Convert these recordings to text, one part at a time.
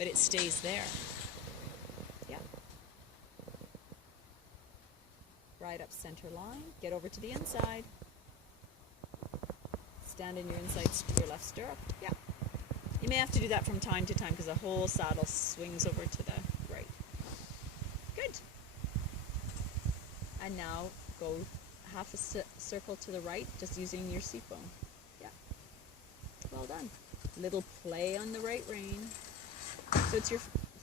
but it stays there. Yeah. Right up center line. Get over to the inside. Stand in your your left stirrup. Yeah. You may have to do that from time to time because the whole saddle swings over to the right. Good. And now go half a circle to the right, just using your seat bone. Yeah. Well done. Little play on the right rein. So it's your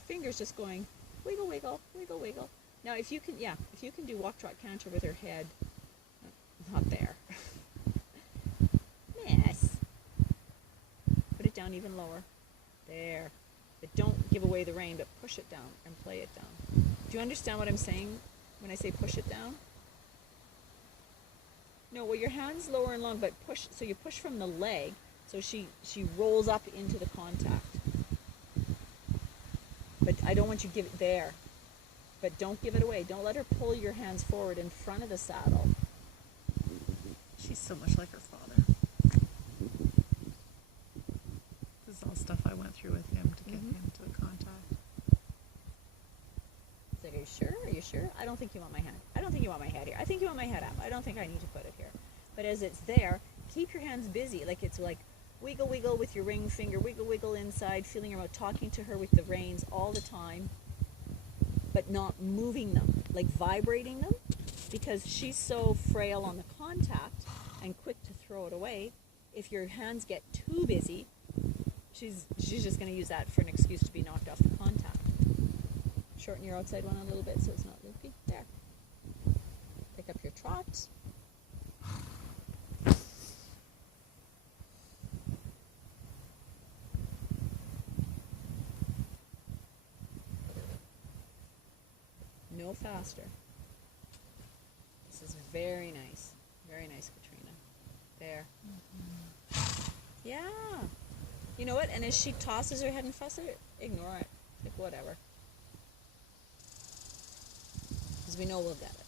fingers just going wiggle, wiggle, wiggle, wiggle. Now if you can do walk, trot, canter with her head, not there. Yes. Put it down even lower. There. But don't give away the rein, but push it down and play it down. Do you understand what I'm saying when I say push it down? No, well, your hand's lower and long, but push. So you push from the leg, so she rolls up into the contact. But I don't want you to give it there. But don't give it away. Don't let her pull your hands forward in front of the saddle. She's so much like her father. This is all stuff I went through with him to get him to the contact. It's like, are you sure? Are you sure? I don't think you want my hand. I don't think you want my head here. I think you want my head up. I don't think I need to put it here. But as it's there, keep your hands busy. Like it's like wiggle, wiggle with your ring finger, wiggle, wiggle inside, feeling her out, talking to her with the reins all the time, but not moving them, like vibrating them, because she's so frail on the contact and quick to throw it away. If your hands get too busy, she's just going to use that for an excuse to be knocked off the contact. Shorten your outside one a little bit so it's not loopy. There. Pick up your trot. No faster. This is very nice. Very nice, Katrina. There. Yeah. You know what? And as she tosses her head and fusses it, ignore it. Like, whatever. Because we know we'll get it.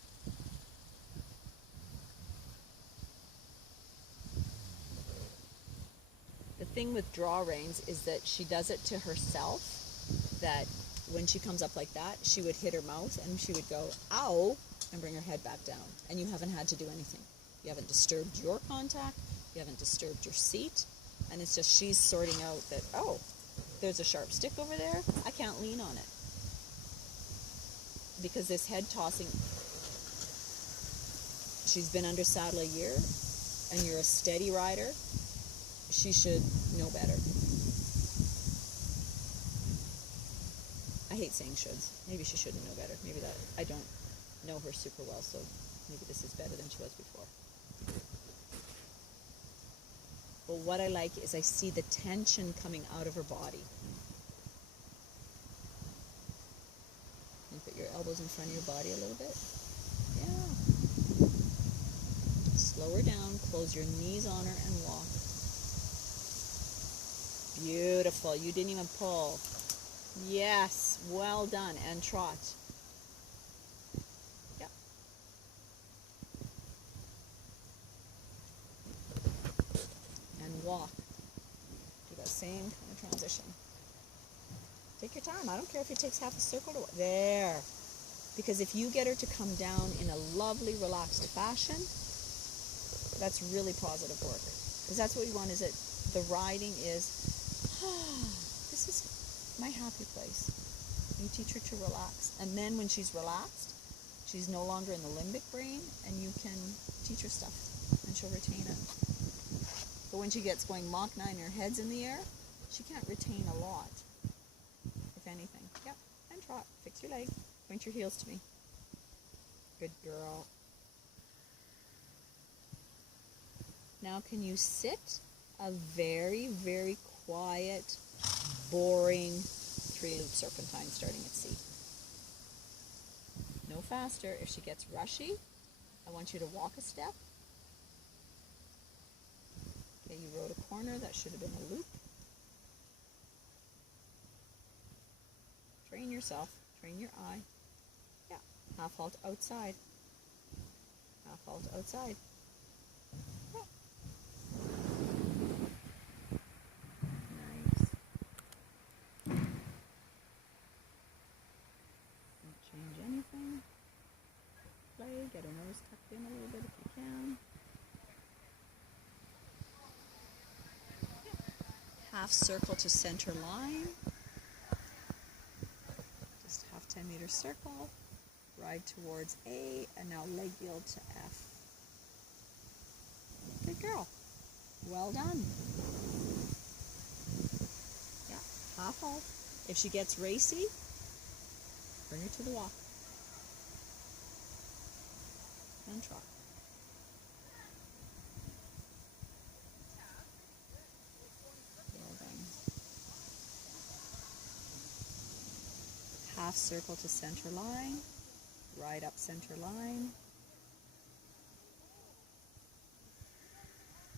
The thing with draw reins is that she does it to herself, that when she comes up like that, she would hit her mouth and she would go, ow, and bring her head back down. And you haven't had to do anything. You haven't disturbed your contact. You haven't disturbed your seat. And it's just she's sorting out that, oh, there's a sharp stick over there. I can't lean on it. Because this head tossing, she's been under saddle a year, and you're a steady rider. She should know better. I hate saying shoulds. Maybe she shouldn't know better. Maybe that, I don't know her super well, so maybe this is better than she was before. But what I like is I see the tension coming out of her body. And put your elbows in front of your body a little bit. Yeah. Slow her down, close your knees on her and walk. Beautiful. You didn't even pull. Yes, well done. And trot. Yep. And walk. Do that same kind of transition. Take your time. I don't care if it takes half a circle to walk. There. Because if you get her to come down in a lovely, relaxed fashion, that's really positive work. Because that's what we want, is that the riding is, this is my happy place. You teach her to relax. And then when she's relaxed, she's no longer in the limbic brain, and you can teach her stuff, and she'll retain it. But when she gets going Mach 9, her head's in the air, she can't retain a lot, if anything. Yep, and trot. Fix your leg. Point your heels to me. Good girl. Now can you sit a very, very quiet, boring 3-loop serpentine starting at C? No faster. If she gets rushy, I want you to walk a step. Okay, you rode a corner. That should have been a loop. Train yourself. Train your eye. Yeah. Half halt outside. Half halt outside. Yeah. Nice. half circle to center line. Just half 10-meter circle. Ride towards A, and now leg yield to F. Good girl. Well done. Yeah, half halt. If she gets racy, bring her to the walk. And trot. Well done. Half circle to center line. Ride up center line.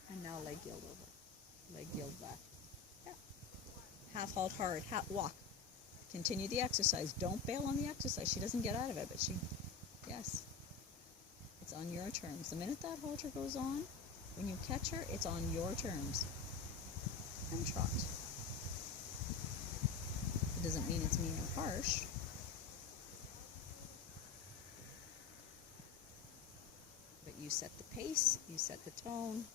And now leg yield over. Leg yield back. Yeah. Half halt hard. Half walk. Continue the exercise. Don't bail on the exercise. She doesn't get out of it, but she, yes. It's on your terms. The minute that halter goes on, when you catch her, it's on your terms. And trot. It doesn't mean it's mean or harsh. But you set the pace, you set the tone.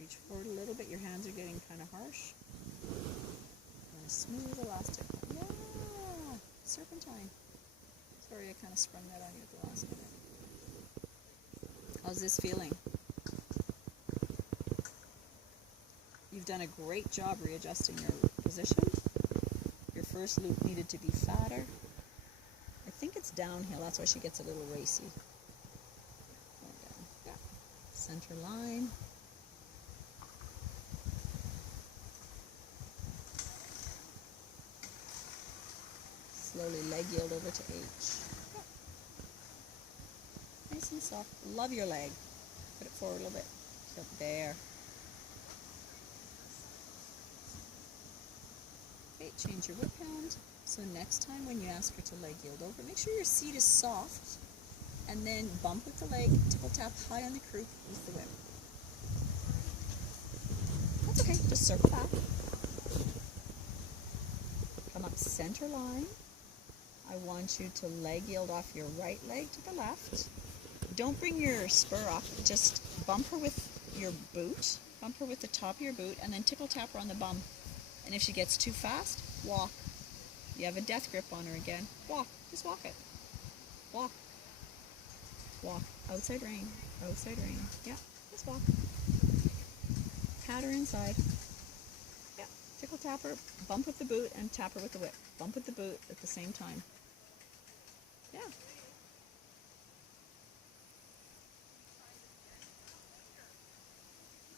Reach forward a little bit. Your hands are getting kind of harsh. And a smooth elastic. Yeah! Serpentine. Sorry, I kind of sprung that on you at the last minute. How's this feeling? You've done a great job readjusting your position. Your first loop needed to be fatter. I think it's downhill. That's why she gets a little racy. Yeah. Center line. Slowly leg yield over to H. Yeah. Nice and soft. Love your leg. Put it forward a little bit. So there. Okay, change your whip hand. So next time when you ask her to leg yield over, make sure your seat is soft, and then bump with the leg, tipple tap high on the croup with the whip. That's okay, just circle back. Come up center line. I want you to leg yield off your right leg to the left. Don't bring your spur up, just bump her with your boot, bump her with the top of your boot, and then tickle tap her on the bum. And if she gets too fast, walk. You have a death grip on her again. Walk. Just walk it. Walk. Walk. Outside rein. Outside rein. Yeah. Just walk. Pat her inside. Yeah. Tickle tap her. Bump with the boot and tap her with the whip. Bump with the boot at the same time. Yeah.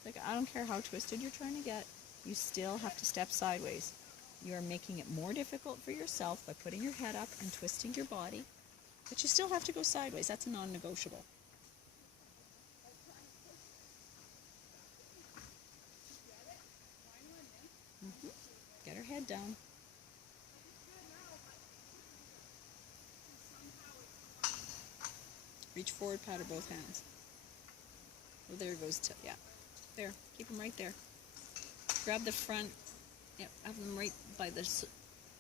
Like, I don't care how twisted you're trying to get. You still have to step sideways. You are making it more difficult for yourself by putting your head up and twisting your body. But you still have to go sideways. That's a non-negotiable. Get her head down. Reach forward, pat her both hands. Well, there goes, yeah. There, keep them right there. Grab the front, yep, have them right by the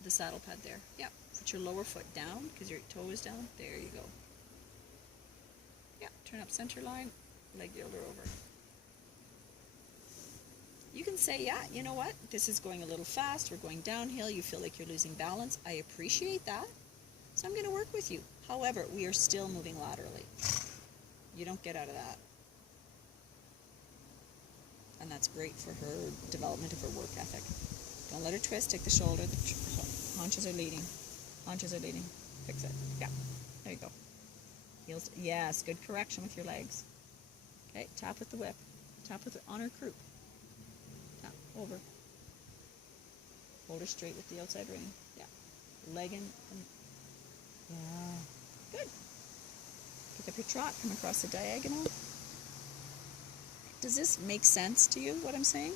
saddle pad there. Yep, put your lower foot down because your toe is down. There you go. Yep, turn up center line, leg yield her over. You can say, yeah, you know what? This is going a little fast. We're going downhill. You feel like you're losing balance. I appreciate that. So I'm going to work with you. However, we are still moving laterally. You don't get out of that. And that's great for her development of her work ethic. Don't let her twist. Take the shoulder. The haunches are leading. Haunches are leading. Fix it. Yeah. There you go. Heels. Yes. Good correction with your legs. Okay. Tap with the whip. Tap with on her croup. Tap over. Hold her straight with the outside rein. Yeah. Leg in. Yeah. Good. Pick up your trot. Come across the diagonal. Does this make sense to you, what I'm saying?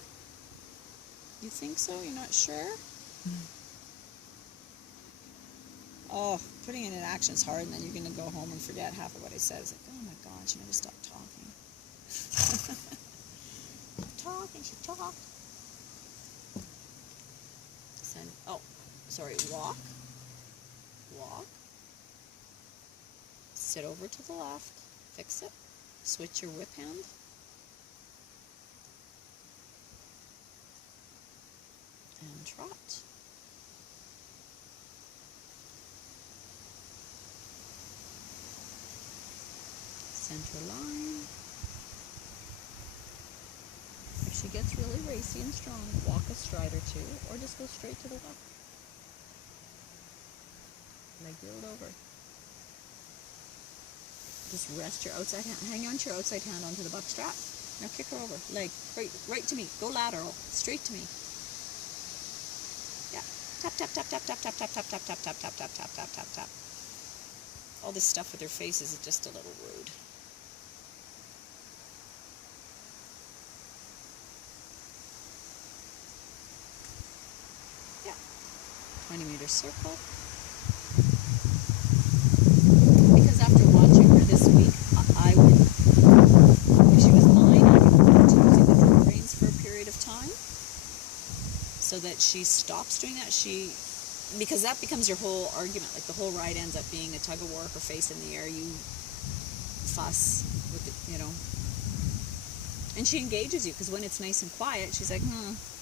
You think so? You're not sure? Oh, putting it in action is hard, and then you're going to go home and forget half of what I said. It's like, oh my God, she never stopped talking. She talked. Send, oh, sorry, walk. Walk. Sit over to the left. Fix it. Switch your whip hand. trot. Center line. If she gets really racy and strong, walk a stride or two, or just go straight to the walk. Leg wheeled over. Just rest your outside hand. Hang on to your outside hand onto the buck strap. Now kick her over. Leg right to me. Go lateral. Straight to me. Yeah. Tap tap tap tap tap tap tap tap tap tap tap tap tap tap tap tap tap. All this stuff with their faces is just a little rude. Yeah. 20-meter circle. Because after watching her this week, I would, if she was mine, I would put using the drum reins for a period of time so that she stops doing that. Because that becomes your whole argument. Like the whole ride ends up being a tug of war, her face in the air, you fuss with it, you know. And she engages you because when it's nice and quiet, she's like,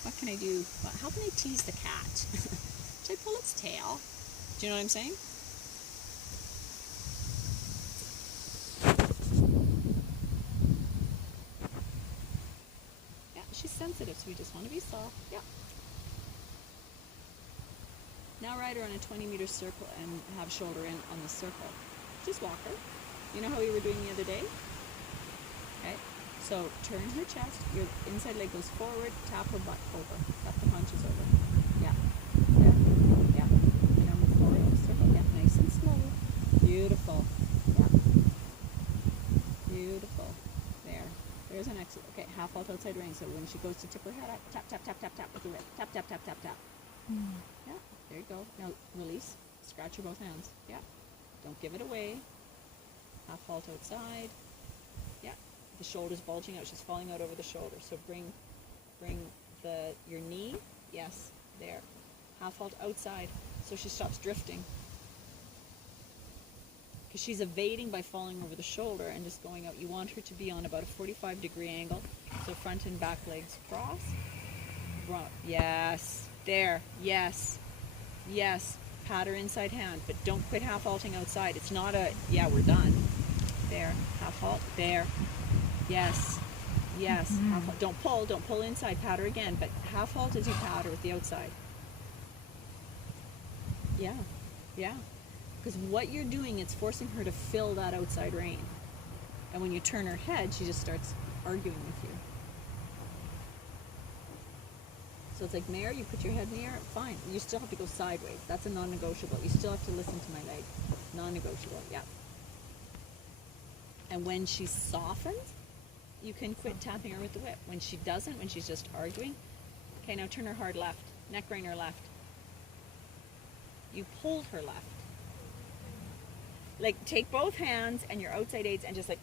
what can I do? How can I tease the cat? Should I pull its tail? Do you know what I'm saying? Yeah, she's sensitive, so we just want to be soft. Yeah. Now ride her on a 20-meter circle and have shoulder in on the circle. Just walk her. You know how we were doing the other day? Okay. So turn her chest. Your inside leg goes forward. Tap her butt over. Tap the haunches over. Yeah. Yeah. Yeah. And now move forward in the circle. Yeah. Nice and slow. Beautiful. Yeah. Beautiful. There. There's an exit. Okay. Half halt outside rein. So when she goes to tip her head up, tap, tap, tap, tap, tap with the whip. Tap, tap, tap, tap, tap. Yeah. There you go. Now release. Scratch her both hands. Yeah. Don't give it away. Half halt outside. Yeah. The shoulder's bulging out. She's falling out over the shoulder. So bring your knee. Yes. There. Half halt outside. So she stops drifting. Because she's evading by falling over the shoulder and just going out. You want her to be on about a 45-degree angle. So front and back legs cross. Yes. There. Yes. Yes. Pat her inside hand, but don't quit half halting outside. It's not a, yeah, we're done. There. Half halt. There. Yes. Yes. Half halt. Don't pull inside. Pat her again, but half halt as you pat her with the outside. Yeah. Yeah. Because what you're doing, it's forcing her to fill that outside rein. And when you turn her head, she just starts arguing with you. So it's like, mare, you put your head in the air, fine. You still have to go sideways. That's a non-negotiable. You still have to listen to my leg. Non-negotiable, yeah. And when she softens, you can quit tapping her with the whip. When she doesn't, when she's just arguing, okay, now turn her hard left. Neck rein her left. You pulled her left. Like, take both hands and your outside aids and just like,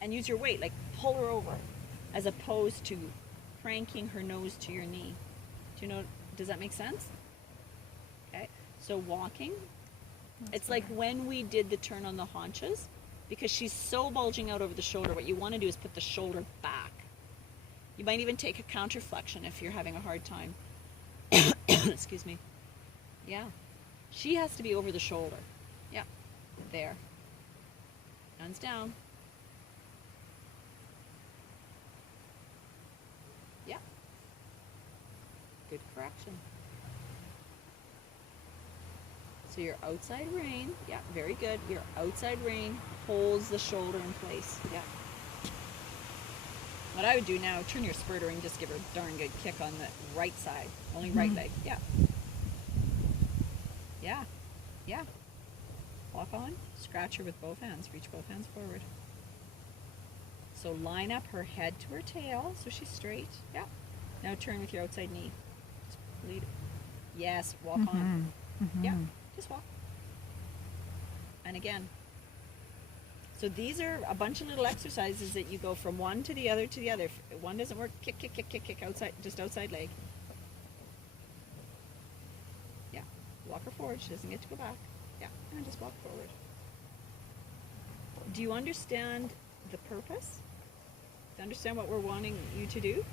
and use your weight, like pull her over, as opposed to cranking her nose to your knee. Do you know, does that make sense? Okay, so walking, it's like when we did the turn on the haunches, because she's so bulging out over the shoulder, what you want to do is put the shoulder back. You might even take a counterflexion if you're having a hard time. Excuse me. Yeah, she has to be over the shoulder. Yeah, there. Hands down. Yeah. Good correction. So your outside rein, yeah, very good. Your outside rein holds the shoulder in place. Yeah. What I would do now, turn your spurter and just give her a darn good kick on the right side. Only right leg. Yeah. Yeah. Yeah. Walk on. Scratch her with both hands. Reach both hands forward. So line up her head to her tail so she's straight. Yeah. Now turn with your outside knee. Just lead. Yes. Walk on. Yeah. Just walk. And again. So these are a bunch of little exercises that you go from one to the other to the other. If one doesn't work, kick, kick, kick, kick, kick, outside, just outside leg. Yeah. Walk her forward. She doesn't get to go back. Yeah. And just walk forward. Do you understand the purpose? Do you understand what we're wanting you to do?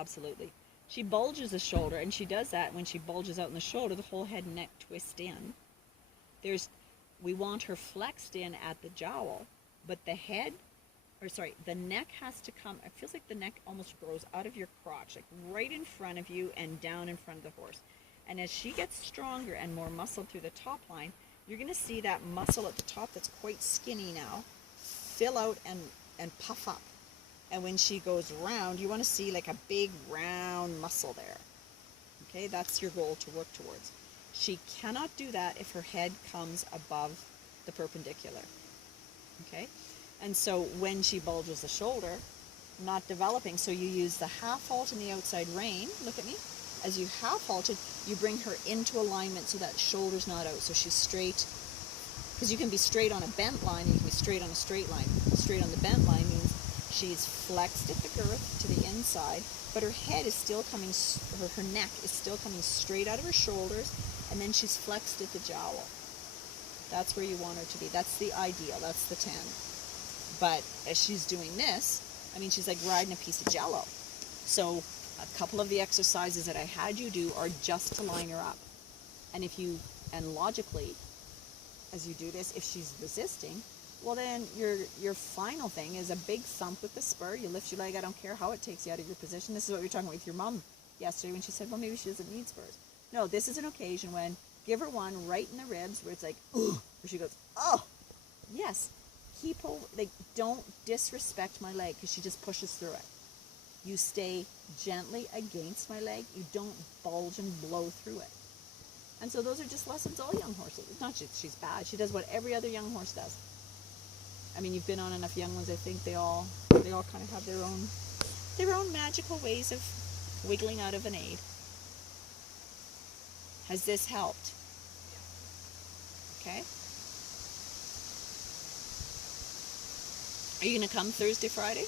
absolutely. She bulges the shoulder, and she does that when she bulges out in the shoulder, the whole head and neck twist in. We want her flexed in at the jowl, but the neck has to come, it feels like the neck almost grows out of your crotch, like right in front of you and down in front of the horse. And as she gets stronger and more muscle through the top line, you're going to see that muscle at the top that's quite skinny now fill out and puff up. And when she goes round, you want to see like a big round muscle there. Okay, that's your goal to work towards. She cannot do that if her head comes above the perpendicular. Okay, and so when she bulges the shoulder, not developing, so you use the half halt in the outside rein. Look at me. As you half halted, you bring her into alignment so that shoulder's not out, so she's straight. Because you can be straight on a bent line, and you can be straight on a straight line. Straight on the bent line means she's flexed at the girth to the inside, but her head is still coming, her neck is still coming straight out of her shoulders, and then she's flexed at the jowl. That's where you want her to be. That's the ideal. That's the 10. But as she's doing this, I mean, she's like riding a piece of jello. So a couple of the exercises that I had you do are just to line her up. And logically, as you do this, if she's resisting, well then your final thing is a big thump with the spur. You lift your leg, I don't care how it takes you out of your position. This is what we were talking about with your mom yesterday when she said, well, maybe she doesn't need spurs. No, this is an occasion when, give her one right in the ribs where it's like, ooh, where she goes, oh, yes. Don't disrespect my leg, because she just pushes through it. You stay gently against my leg. You don't bulge and blow through it. And so those are just lessons all young horses. It's not she's bad. She does what every other young horse does. I mean, you've been on enough young ones. I think they all kind of have their own magical ways of wiggling out of an aid. Has this helped? Okay. Are you going to come Thursday, Friday?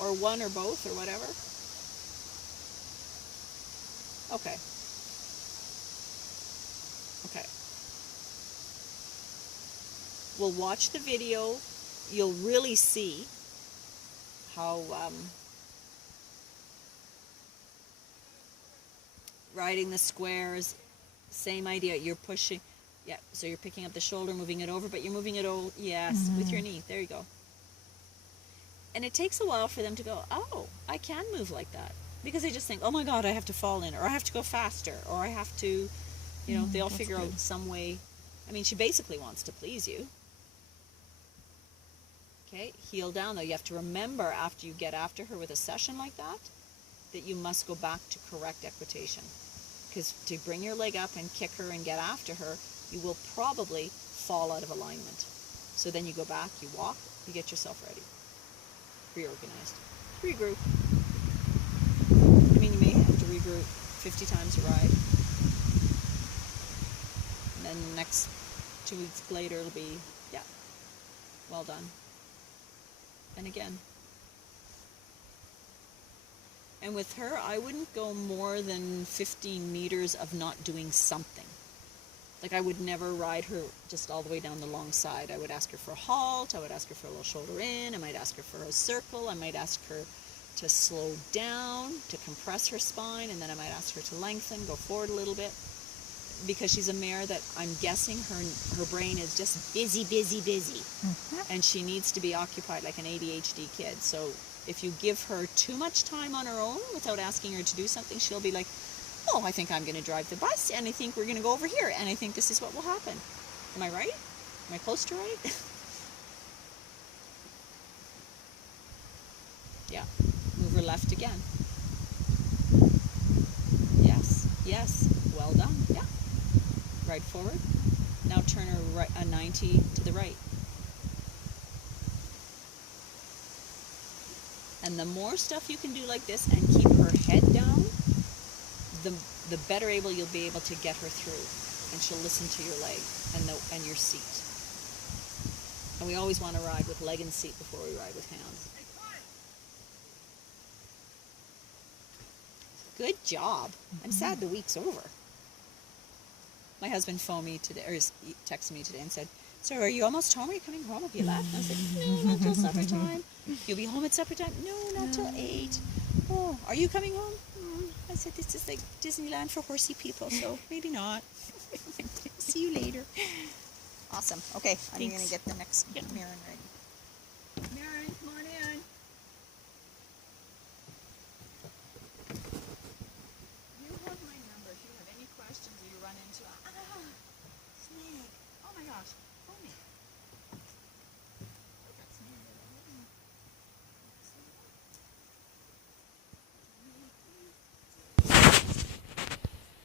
Or one or both or whatever? Okay. Okay. We'll watch the video. You'll really see how riding the squares, same idea. You're pushing, yeah, so you're picking up the shoulder, moving it over, but you're moving it over, yes, with your knee. There you go. And it takes a while for them to go, oh, I can move like that. Because they just think, oh my God, I have to fall in, or I have to go faster, or I have to, they'll figure out some way. I mean, she basically wants to please you. Okay, heel down though. You have to remember after you get after her with a session like that you must go back to correct equitation. Because to bring your leg up and kick her and get after her, you will probably fall out of alignment. So then you go back, you walk, you get yourself ready. Reorganized. Regroup. I mean, you may have to regroup 50 times a ride. And then the next 2 weeks later it'll be, yeah, well done. And again. And with her, I wouldn't go more than 15 meters of not doing something. Like I would never ride her just all the way down the long side. I would ask her for a halt. I would ask her for a little shoulder in. I might ask her for a circle. I might ask her to slow down, to compress her spine, and then I might ask her to lengthen, go forward a little bit. Because she's a mare that I'm guessing her brain is just busy. And she needs to be occupied like an ADHD kid. So if you give her too much time on her own without asking her to do something, she'll be like, oh, I think I'm going to drive the bus, and I think we're going to go over here, and I think this is what will happen. Am I right? Am I close to right? Yeah. Move her left again. Yes. Well done. Yeah. Right forward. Now turn her right, a 90 to the right. And the more stuff you can do like this and keep her head down, the better you'll be able to get her through, and she'll listen to your leg and your seat. And we always want to ride with leg and seat before we ride with hands. Good job. I'm sad the week's over. My husband phoned me today, or texted me today and said, so are you almost home? Are you coming home? Have you left? And I said, no, not till supper time. You'll be home at supper time? No, not till 8. Oh, are you coming home? I said, this is like Disneyland for horsey people, so maybe not. See you later. Awesome. Okay, I'm going to Thanks. get the next Yep. Mirren ready.